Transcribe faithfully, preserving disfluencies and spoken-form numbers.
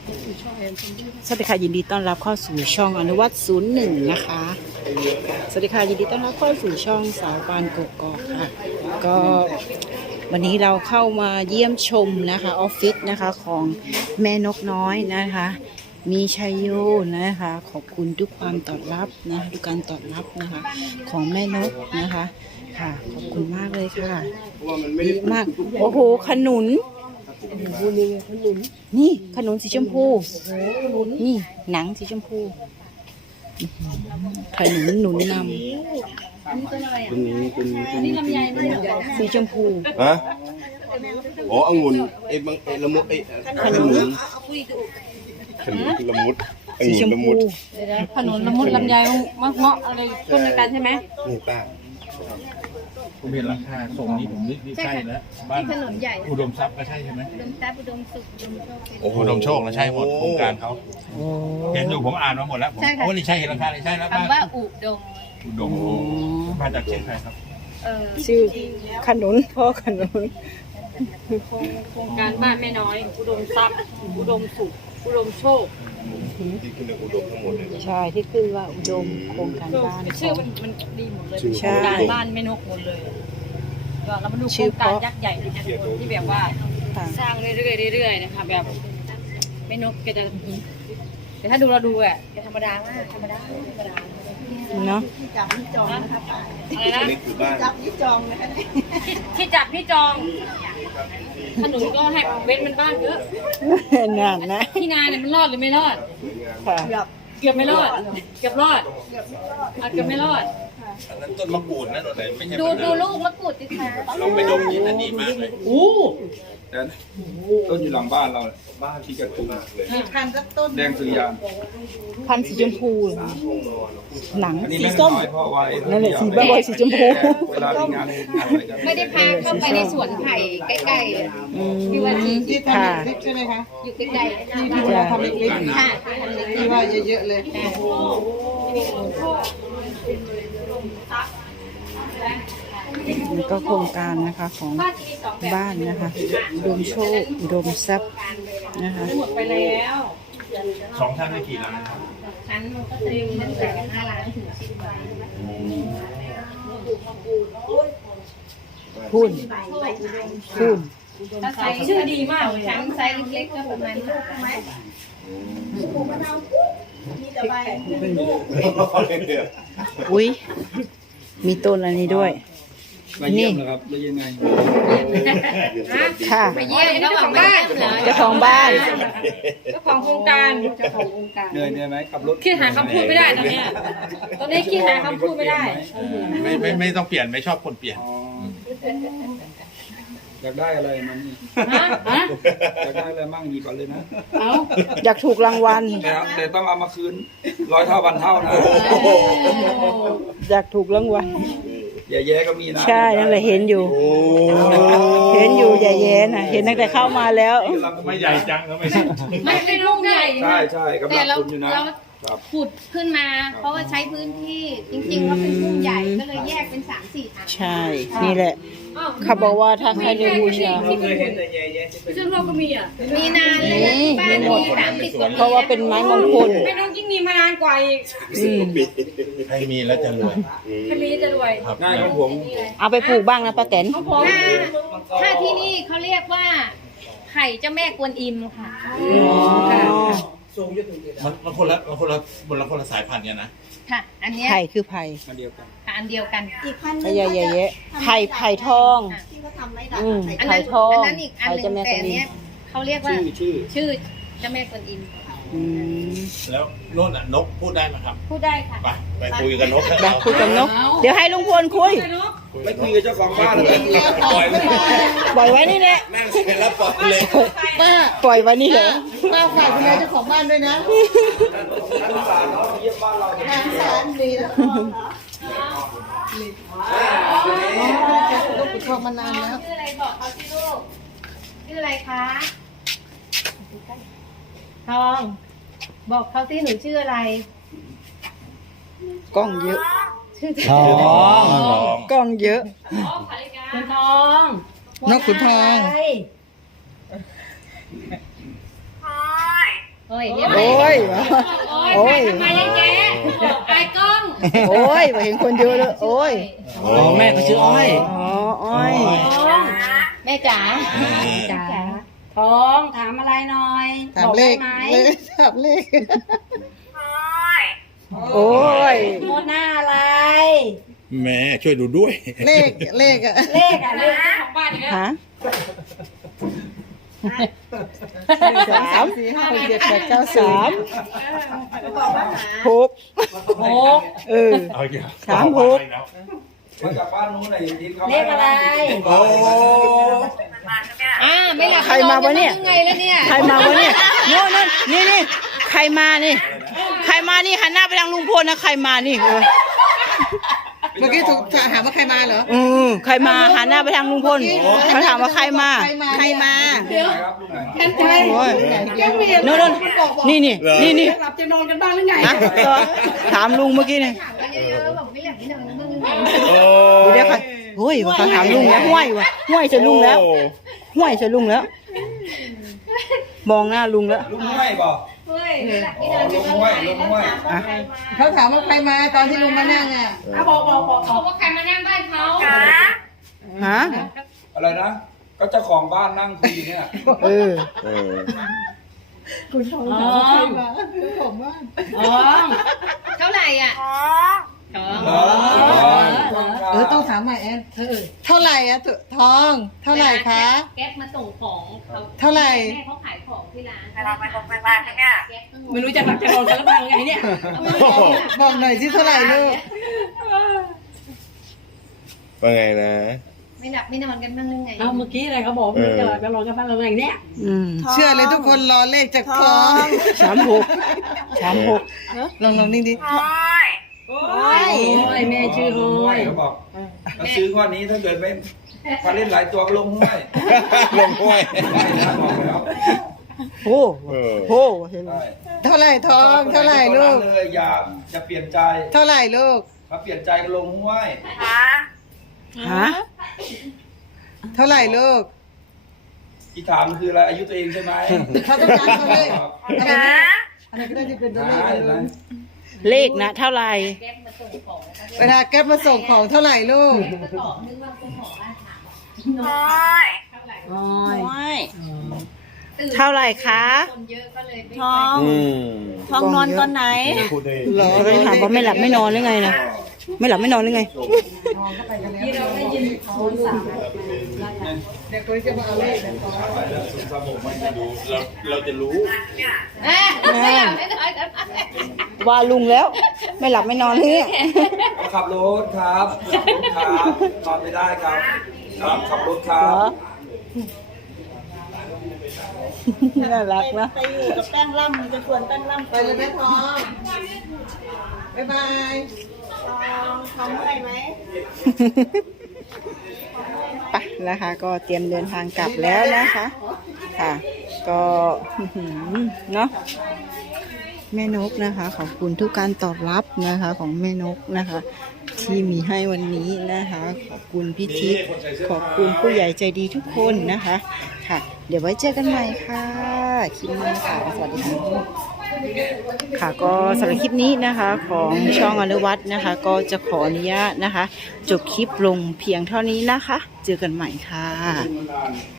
สวัสดีค่ะยินดีต้อนรับเข้าสู่ช่องอนุวัตศูนย์หนึ่งนะคะสวัสดีค่ะยินดีต้อนรับเข้าสู่ช่องสาวปานกกอกค่ะก็วันนี้เราเข้ามาเยี่ยมชมนะคะออฟฟิศนะคะของแม่นกน้อยนะคะมีชัยโยนะคะขอบคุณทุกความตอบรับนะทุกการตอบรับนะคะของแม่นกนะคะค่ะขอบคุณมากเลยค่ะดีมากโอ้โหขนุนนี่ขนุนสีชมพูนี่หนังสีชมพูขนุนหนุนนำสีชมพูฮะอ๋อองุ่นไอ้บางไอ้ละมุดไอ้ขนุนขนุนละมุดสีชมพูขนุนละมุดลำไยมะเงาะอะไรต้นเดียวกันใช่ไหมนี่ป้าผมเห็นราคาส่งนี้ผมนึกใช่แล้วบ้านอุดมทรัพย์ก็ใช่ใช่ไหมอุดมทรัพย์อุดมสุขอุดมโชคอุดมโชคนะใช่หมดโครงการเขาเห็นอยู่ผมอ่านมาหมดแล้วผมโอ้นี่ใช่เห็นราคาเลยใช่แล้วบ้านคำว่าอุดมอุดมมาจากเชียงรายครับชื่อขนุนพ่อขนุนโครงการบ้านแม่น้อยอุดมทรัพย์อุดมสุขอุดมโชคที่ขึ้นอุดมทั้งหมดเลยใช่ที่ขึ้นว่าอุดมโครงการบ้านชื่อมันมันดีหมดเลยโครงการบ้านแม่นกหมดเลยเรามาดูโครงการยักษ์ใหญ่ที่แบบว่าสร้างเรื่อยๆเรื่อยๆนะคะแบบแม่นกแกจะแต่ถ้าดูเราดูอ่ะแกธรรมดามากธรรมดาธรรมดาเนาะที่จับพี่จองนะคะอะไรนะจับพี่จองนะคะที่จับพี่จองขนุนก็ให้เว้นมันบ้างเยอะนานนะที่นาเนี่ยมันรอดหรือไม่รอดเกือบไม่รอดเกือบรอดเกือบไม่รอดอันนั้นต้นมะกรูดนะตัวไหนไม่ใช่ดูดูลูกมะกรูดดิคะลองไปดมกินอันนี้มากเลยโอ้ต้นอยู่หลังบ้านเราบ้านที่กระตุ้นมีพันก็ต้นแดงสุริยานพันสีชมพูหนังสีส้มนั่นแหละสีใบใบสีชมพูเวลามีงานไม่ได้พาเข้าไปในสวนไผ่ใกล้ๆที่ว่าที่ทำเล็กใช่ไหมคะอยู่ใกล้ๆที่ว่าทำเล็กๆค่ะที่ว่าเยอะๆเลยนี่ก็โครงการนะคะของบ้านนะคะอุดมโชคอุดมทรัพย์นะคะหมดไปแล้วสองท่านได้กี่ล้านครับชั้นมันก็จะมีตั้งแต่ห้าล้านถึงสิบล้านพูนพูนถ้าไซส์ชื่อดีมากชั้นไซส์เล็กๆก็ประมาณนี้อุ้ยมีต้นอันนี้ด้วยมาเยี่ยมเหรอครับแล้วยังไงค่ะมาเยี่ยมเจ้าของบ้านเจ้าของบ้านเจ้าของโครงการเจ้าของโครงการเหนื่อยเหนื่อยไหมขับรถคิดหาคำพูดไม่ได้ตอนนี้ตอนนี้คิดหาคำพูดไม่ได้ไม่ไม่ไม่ต้องเปลี่ยนไม่ชอบคนเปลี่ยนอยากได้อะไรมันนี่อยากได้อะไรมั่งหยิบก่อนเลยนะอยากถูกรางวัลแต่แต่ต้องเอามาคืนร้อยเท่าพันเท่านะอยากถูกรางวัลแย่ๆก็มีนะใช่นั่นแหละเห็นอยู่เห็นอยู่แย่ๆน่ะเห็นตั้งแต่เข้ามาแล้วไม่ใหญ่จังก็ไม่ใช่ไม่เป็นลูกใหญ่ใช่ใช่กำลังคุณอยู่นะขุดขึ้นมาเพราะว่าใช้พื้นที่จริงๆเขาเป็นพุ่มใหญ่ก็เลยแยกเป็นสามสี่อันใช่นี่แหละเขาบอกว่าถ้าใครได้บูชาซึ่งเราก็มีอ่ะมีนานเลยบ้านมีสามสิบกว่าเพราะว่าเป็นไม้มงคลไม่ต้องยิ่งมีมานานกว่าอีกใครมีแล้วจะรวยใครมีจะรวยง่ายของผมเอาไปปลูกบ้างนะป้าแตนถ้าที่นี่เขาเรียกว่าไข่เจ้าแม่กวนอิมค่ะมันมันคนละมันคนละบนละคนละสายพันธุ์กันนะค่ะอันนี้ไผ่คือไผ่อันเดียวกันอันเดียวกันอีกพันธุ์ใหญ่ๆไผ่ไผ่ทองที่เขาทำไม้ด่างไผ่ทองอันนั้นอีกอันนึงแต่อันนี้เขาเรียกว่าชื่อชื่อเจ้าแม่กวนอิมแล้วโน่นน่ะนกพูดได้ไหมครับพูดได้ค่ะไปไปคุยกับนกไปคุยกับนกเดี๋ยวให้ลุงพลคุยไม่คุยกับเจ้าของบ้านเลยปล่อยปล่อยไว้นี่แหละนั่งเสร็จแล้วปล่อยเลยป้าปล่อยไว้นี่เหรอป้าฝากดูแลเจ้าของบ้านด้วยนะสารน้องเยี่ยมบ้านเราทางสารดีแล้วลูกผู้ชมมานานแล้วชื่ออะไรบอกเขาสิลูกชื่ออะไรคะทองบอกเขาสิหนูชื่ออะไรกล้องเยอะชื่อทองกล้องเยอะคุณทองนกขุนทองอ้อยเรียกโอ้ยโอ้ยทำไมยังแกไอ้กล้องโอ้ยเห็นคนเยอะเลยโอ้ยอ๋อแม่เขาชื่ออ้อยอ๋ออ้อยแม่จ๋าจ๋าท้องถามอะไรหน่อยถามบอกเลได้ขไหมเลขถามเลขโอ้ยโมหน้าอะไรแม่ช่วยดูด้วยเลขเลขอะเลขอะเลขของบ้านอีกแล้วฮะสามสี่ห้าหกเจ็ดแปดเก้าสามหกโอ้เออเอาอีกแล้วสามหกมาจากบ้านนู้นเลยที่เขาเลขอะไรโอ้อ่าไม่หลับใครมาวะเนี่ยยังไงแล้วเนี่ยใครมาวะเนี่ยโน่นนั่นนี่นี่ใครมานี่ ใครมานี่หันหน้าไปทางลุงพลนะใครมานี่เออเมื่อกี้ถูกถามว่าใครมาเหรออืมใครมาหันหน้าไปทางลุงพลเขาถามว่าใครมา ใครมาครับลูกไหนโอ้ยโน่นนั่นนี่นี่นี่นี่หลับจะนอนกันบ้างหรือไงฮะตัวถามลุงเมื่อกี้นี่โอ้เดี๋ยวใครเฮ้ยว่าเขาถามลุงแล้วห้วยว่ะห้วยใส่ลุงแล้วห้วยใส่ลุงแล้ว มองหน้าลุงแล้วลุงห้วยบอกลุงห้วยลุงห้วยเขาถามว่าใครมาตอนที่ลุงมานั่งอ่ะบอกบอกบอกเขาว่าใครมานั่งบ้านเขาฮะอะไรนะก็เจ้าของบ้านนั่งคุยเนี่ยเออเอออ๋ออ๋อเท่าไหร่อ่ะอ๋อเหรอเออต้องถามใหม่แอนเออเท่าไหร่อะถุทอง เท่าไหร่คะแก๊ปมาส่งของเขาเท่าไหร่แม่เขาขายของที่ร้านไปลองไปบอกไปบ้านเขาเนี่ยแก๊ปต้องไม่รู้จะหลับจะนอนกันหรือเปล่าไงเนี่ยบอกหน่อยสิเท่าไหร่ลูกว่าไงนะไม่หลับไม่นอนกันบ้างหรือไงเอาเมื่อกี้อะไรเขาบอกไม่จะหลับจะนอนกันบ้างอะไรเนี่ยอืมเชื่อเลยทุกคนรอเลขจากทองสามหกสามหกลองลองนิ่งดิโอ้ยโอ้ยแม่ชื่อโฮห้วย ยเขาบอกถ้าซื้อข้อนี้ถ้าเกิดไม่พอเล่นหลายตัวก็ลงห้วยลงห้วยนะบอกแล้วโอ้เออโหเห็นใช่เท่าไหร่ทองเท่าไหร่ลูกเลยอย่าจะเปลี่ยนใจเท่าไหร่ลูกถ้าเปลี่ยนใจก็ลงห้วยฮะเท่าไหร่ลูกที่ถามคืออะไรอายุตัวเองใช่ไหมเขาต้องการตัวเลขอะไรนะอะไรก็ได้ที่เป็นตัวเลขใช่เลยนะเลขนะเท่าไหร่แก๊ปมาส่งของเวลาแก๊ปมาส่งของเท่าไหร่ลูกก็ตอบนึกว่าเป็นของร้านถามโอ้ยเท่าไหร่คะคนเยอะก็เลยไม่ท้องอืมท้องนอนตอนไหนพูดได้หรอจะไปถามว่าไม่หลับไม่นอนหรือไงนะไม่หลับไม่นอนหรือไงที่เราได้ยินโซนสามเดี๋ยวคนจะมาเอาเลขนะทองเราเราจะรู้ไม่อยากไม่ได้กันว่าลุงแล้ว ไม่หลับไม่นอนเลยขับรถครับครับนอนไม่ได้ครับ ครับขับรถครัเหรบอน่ารักนะไปอยู่กับแป้งล่ำมันจะชวนแป้งล่ำไปเลยแม่ทองบ๊ายบายท้องเมื่อยไหมไปนะคะ ก็เตรียมเดินทางกลับแล้วนะคะ ค่ะ ก็อื้อหือเนาะแม่นกนะคะ ขอบคุณทุกการตอบรับนะคะ ของแม่นกนะคะ ที่มีให้วันนี้นะคะ ขอบคุณพี่ทิพย์ขอบคุณผู้ใหญ่ใจดีทุกคนนะคะค่ะ เดี๋ยวไว้เจอกันใหม่ค่ะคลิปหน้าค่ะสวัสดีค่ะค่ะก็สำหรับคลิปนี้นะคะ ของช่องอนุวัฒน์นะคะ ก็จะขออนุญาตนะคะ จบคลิปลงเพียงเท่านี้นะคะ เจอกันใหม่ค่ะ